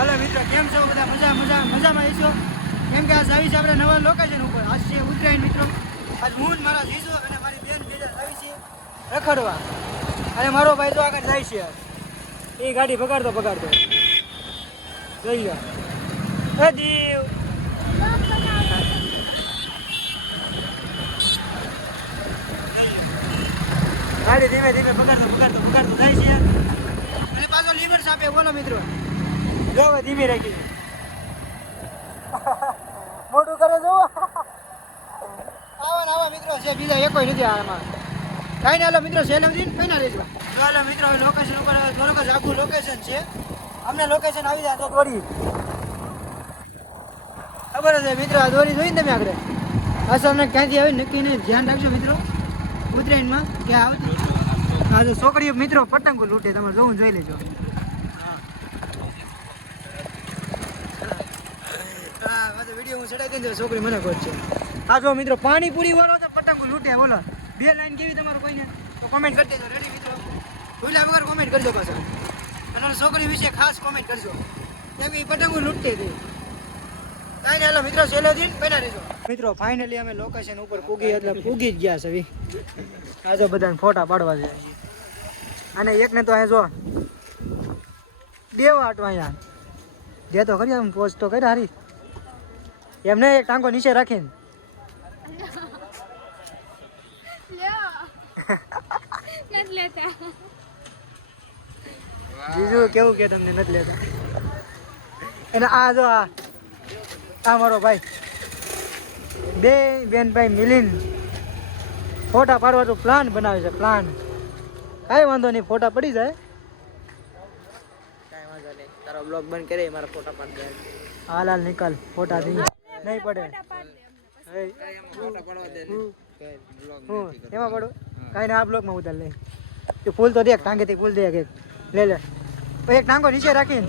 Hello मित्रों केम छो बधा मजा मजा मजामां हशो केम के आज આવી છે આપણે નવા લોકેશન ઉપર આજ છે ઉત્તરાયણ મિત્રો આજ હું મારા જીજુ અને મારી બેન બેજા આવી છે રખડવા અને મારો ભાઈ તો આગળ જાય છે એ ગાડી બગાડતો જોઈ લો એ દીવ ગાડી ધીમે ધીમે બગાડતો જાય છે અને પાછો લીવર સાપે બોલો મિત્રો જો ધીમે રાખી મોટું કરે જો આવા મિત્રો છે બીજા એકોય નથી આમાં કઈ ને હાલો મિત્રો સેલમદીન કઈ ના રહેજો જો હાલો મિત્રો લોકેશન ઉપર થોડોક જ આખું લોકેશન છે અમને લોકેશન આવી જાય તો દોરી ખબર છે મિત્રો આ દોરી જોઈને તમે આગળ અસલ ને ક્યાંથી આવી નક્કી ને ધ્યાન રાખજો મિત્રો ઉત્તરાયણમાં ક્યાં આવતી આ જો છોકરીઓ મિત્રો પતંગો લૂંટે તમે જોવું જોઈ લેજો વિડીયો હું ચડાવી દઉં છોકરી મને કહે છે આ જો મિત્રો પાણીપુરી વાળો તો પતંગો લૂંટે બોલો બે લાઈન કેવી તમારું કોઈને તો કોમેન્ટ કરી દેજો રેડી મિત્રો ભૂલ્યા વગર કોમેન્ટ કરજો પાછા અને છોકરી વિશે ખાસ કોમેન્ટ કરજો કેમ કે પતંગો લૂંટે હતી કાંઈ હાલો મિત્રો છેલ્લો દિન બના રહેજો મિત્રો ફાઇનલી અમે લોકેશન ઉપર પૂગી એટલે પૂગી જ ગયા છે આ જો બધાને ફોટા પાડવા છે અને એકને તો અહીંયા જો દેવા આટવા અહીંયા દે તો ખરી આમ પોસ્ટ તો કરી હારી એમને એક ટાંકો નીચે રાખીને જીજુ કેવું કે તમને નથી લેતા અને આ જો આ મારો ભાઈ બે બેન ભાઈ મિલીને ફોટા પાડવાનો પ્લાન બનાવે છે પ્લાન કાંઈ વાંધો નહીં ફોટા પડી જાય કાંઈ વાંધો નહીં તારો બ્લોગ બંધ કરે મારા ફોટા પાડી જાય હાલ નિકાલ ફોટા થી નહીં પડે એમાં પડો કાંઈ ને આ બ્લોગમાં ઉતાર લે તું ફૂલ તો દેખ ટાંગેથી ફૂલ દે એક લે પછી એક ટાંગો નીચે રાખીને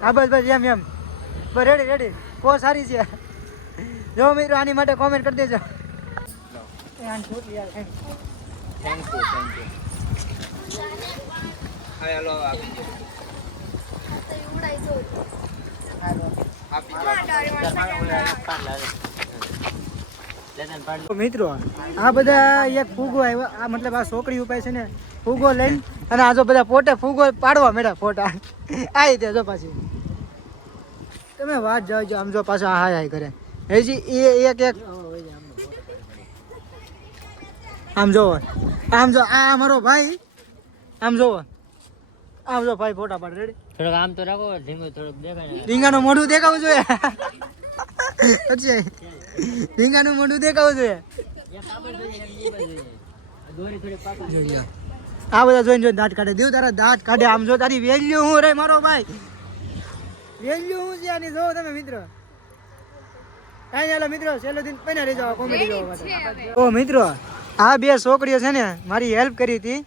હા બસ એમ બસ રેડી કો સારી છે જો મિત્રો આની માટે કોમેન્ટ કરી દેજો થેન્ક યુ મિત્રો આ બધા એક ફૂગો આવ્યો આ મતલબ આ છોકરી ઉપાય છે ને ફૂગો લઈને અને આ જો બધા પોતે ફૂગો પાડવા મેળા ફોટા આવી દે જો પાછી તમે વાત જાઓ આમ જો પાછા હાય કરે હજી એ એક આમ જો આ મારો ભાઈ આમ જો ભાઈ ફોટા પાડ રેડી થોડોક આમ તો રાખો ધીંગો થોડોક દેખાય રીંગાનું મોઢું દેખાવું જોઈએ રીંગાનું મોઢું દેખાવું જોઈએ આ બધા જોઈને દાંત કાઢે દેવ તારા દાંત કાઢે આમ જો તારી વેલ્યુ હું રે મારો ભાઈ વેલ્યુ હું છે આની જો તમે મિત્રો કાંઈ ચાલો મિત્રો છેલ્લો દિન પહેલા રહી જાઓ કોમેડી જોવા માટે ઓ મિત્રો આ બે છોકરીઓ છે ને મારી હેલ્પ કરી હતી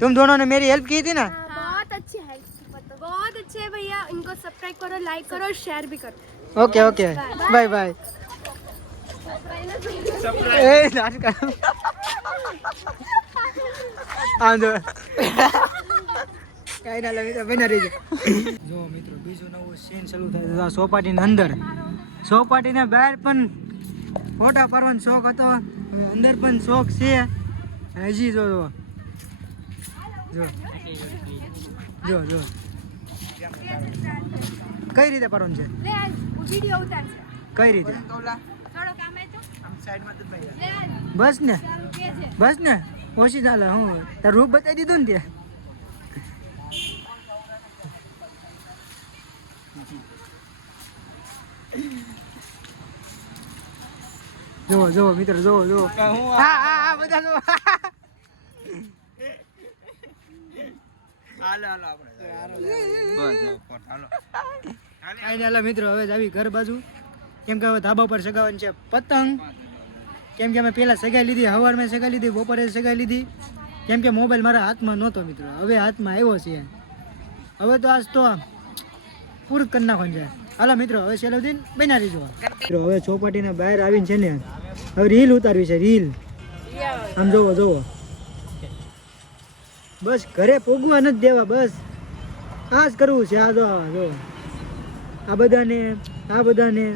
तुम दोनों ने मेरी हेल्प की थी ना बहुत अच्छी हेल्प बहुत अच्छे है भैया इनको सब्सक्राइब करो लाइक करो और शेयर भी करो ओके बाय बाय ए नाच कर आंदो કાઈ ના લવી તો બના રહેજો જો મિત્રો બીજું નવું સીન ચાલુ થાય છે સોપાટીની અંદર સોપાટીને બહાર પણ ફોટા પાડવાનો શોખ હતો અંદર પણ શોખ છે હજી જો કઈ રીતે પાડવાનું છે વિડિયો ઉતારશે કઈ રીતે થોડો કામ હે તો આમ સાઈડમાં તો ભાઈ બસ ને ઓછી ચાલે હું તાર રૂપ બતાવી દીધું ને તે જો મિત્રો જો હા બધા જો હાલો મિત્રો હવે આવી ઘર બાજુ કેમ કે હવે ધાબા પર સગાવવાની છે પતંગ કેમ કે અમે પહેલા સગાઈ લીધી સવારમાં સગાઈ લીધી બપોરે સગાઈ લીધી કેમ કે મોબાઈલ મારા હાથમાં નહોતો મિત્રો હવે હાથમાં આવ્યો છે હવે તો આજ તો પૂરું કરી નાખવાનું છે હાલો મિત્રો હવે છેલ્લો દિન બના રહીજો મિત્રો હવે ચોપાટીના બહાર આવીને છે ને હવે રીલ ઉતારવી છે રીલ આમ જોવો બસ ઘરે પોગવા નથી દેવા બસ આ જ કરવું છે. આ જો આ બધાને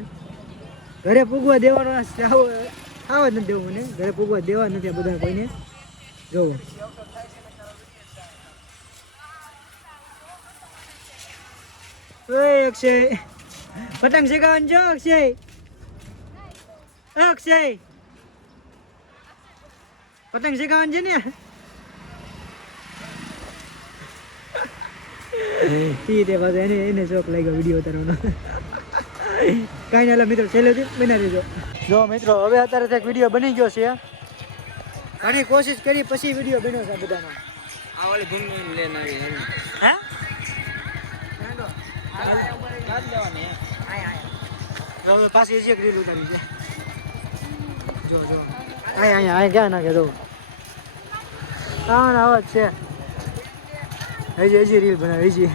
ઘરે પૂગવા દેવાનો આવા જ નથી દેવું મને. ઘરે પૂગવા દેવા નથી આ બધા કોઈને. જોવો ઓય અક્ષય પતંગ ચગાવવાનું જો. અક્ષય પતંગ ચગાવવાનું છે ને. એને શોખ લાગ્યો વિડીયો ઉતારવાનો. કાંઈ ના મિત્રો છેલ્લેથી બના દેજો. જો મિત્રો હવે અત્યારે એક વિડીયો બની ગયો છે. ઘણી કોશિશ કરી પછી વિડીયો બન્યો છે બધાનો. આ વાળી ભૂમિ લઈને આવી હે હવે પાછી હજી એક રીલ ઉતારી છે. જો અહીંયા ક્યાં નાખે તો આવાજ છે. હજી રીલ બનાવે હજી.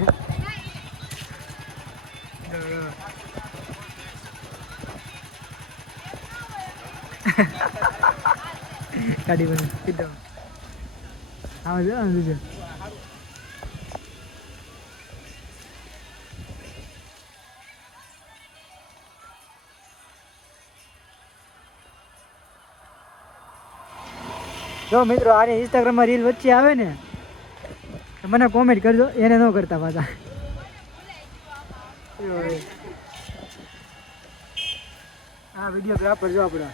કાઢી બને સીધો આવા જો બીજો. જો મિત્રો આને ઇન્સ્ટાગ્રામમાં રીલ વચ્ચે આવે ને મને કોમેન્ટ કરજો. એને ન કરતા પાછા. હા વિડીયોગ્રાફર જો આપણા.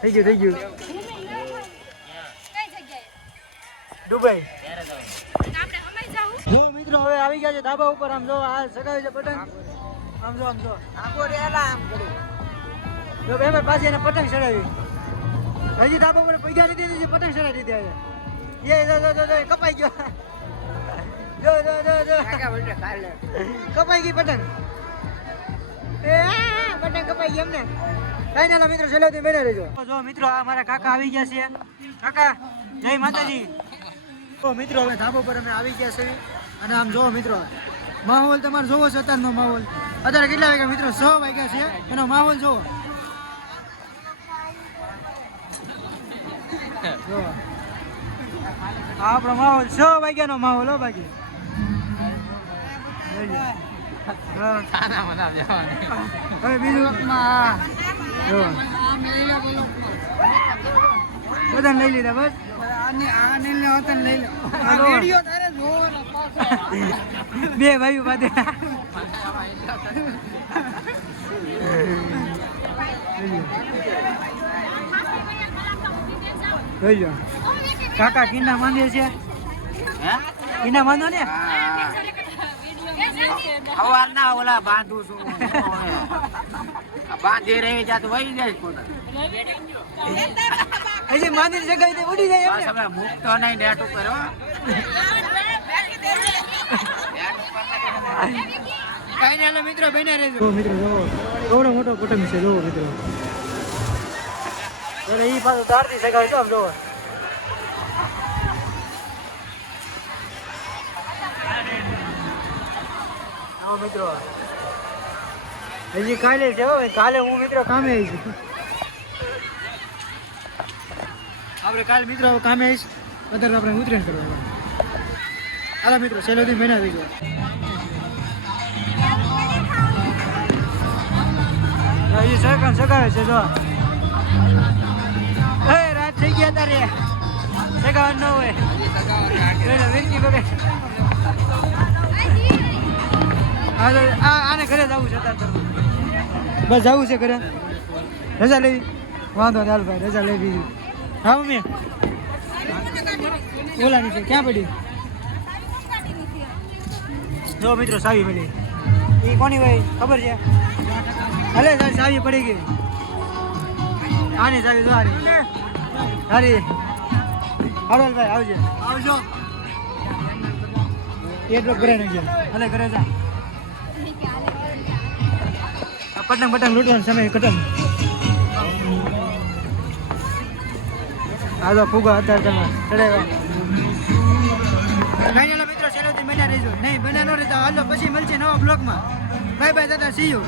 થઈ ગયું દુબઈ. જો મિત્રો હવે આવી ગયા છે ધાબા ઉપર. આમ જો આ સગાવ્યું છે પતંગ. આમ જો જો એમાં પાછી એને પતંગ ચડાવી. હજી ધાબા ઉપર પૈસા લીધી છે પતંગ ચડાવી દીધી. એ કપાઈ ગયો. કપાઈ ગઈ પતંગ. પતંગ કપાઈ ગઈ એમને. કઈ ના મિત્રો છેલ્લે બેઠા રહેજો. જો મિત્રો આ મારા કાકા આવી ગયા છે. કાકા જય માતાજી. તો મિત્રો હવે ધાબા પર અમે આવી ગયા છે. અને આમ જોવો મિત્રો માહોલ તમારે જોવો છે અત્યારનો માહોલ. અત્યારે કેટલા વાગ્યા મિત્રો? 6 વાગ્યા છે. એનો માહોલ જોવો. આપણો માહોલ 6 વાગ્યાનો માહોલ હો બાકી. હવે બીજું બધાને લઈ લીધા બસ. બે ભાઈઓ બાદ કાકા કિન્ના માંદે છે. કિન્ના માંદો ને સવારના ઓલા બાંધું છું. બાંધી રહી જાત વહી જાય. હજી માંદિર જગ્યાએ ઉડી જાય એમ ને. મૂકતો નહીં નેટ ઉપર. કઈ ના મિત્રો બન્યા રહેજો. મિત્રો જોવો કેવડો મોટો પતંગ છે. જોવો મિત્રો એ પાછું તારથી સગાવે તો આમ જોવો. મિત્રો હજી કાલે છે. કાલે હું મિત્રો કામે આવીશ. આપણે કાલે મિત્રો કામે આવીશ. અત્યારે આપણે ઉતરેણ કરવા. હાલો મિત્રો છેલ્લેથી બનાવી દો. હજી સગાવે છે. જો રાત થઈ ગયા તારે સગાવવાનું ન હોય. વિરકી બગડે. આને ઘરે જવું છે અત્યારે. બસ જવું છે ઘરે. રજા લેવી? વાંધો નહીં હાલ ભાઈ રજા લેવી. હા મમ્મી ઓલાની છે. ક્યાં પડી? જો મિત્રો સાવી પડી. એ કોની ભાઈ ખબર છે? હલે સાવી પડી ગઈ. આની સાવી જો આની હારી. હાલો ભાઈ આવજો. એ ડ્રોપ કરે નાખજો. હલે ઘરે જા. પતંગ લૂંટવાનો સમય ખતમ. આ તો ફુગા અત્યારે તમે ચડાવ્યા. કાંઈ મિત્રો છેલ્લેથી બન્યા રહેજો. નહીં બન્યા ન રહેતા હાલો પછી મળશે નવા બ્લોગમાં. બાય બાય દાદા સી યુ.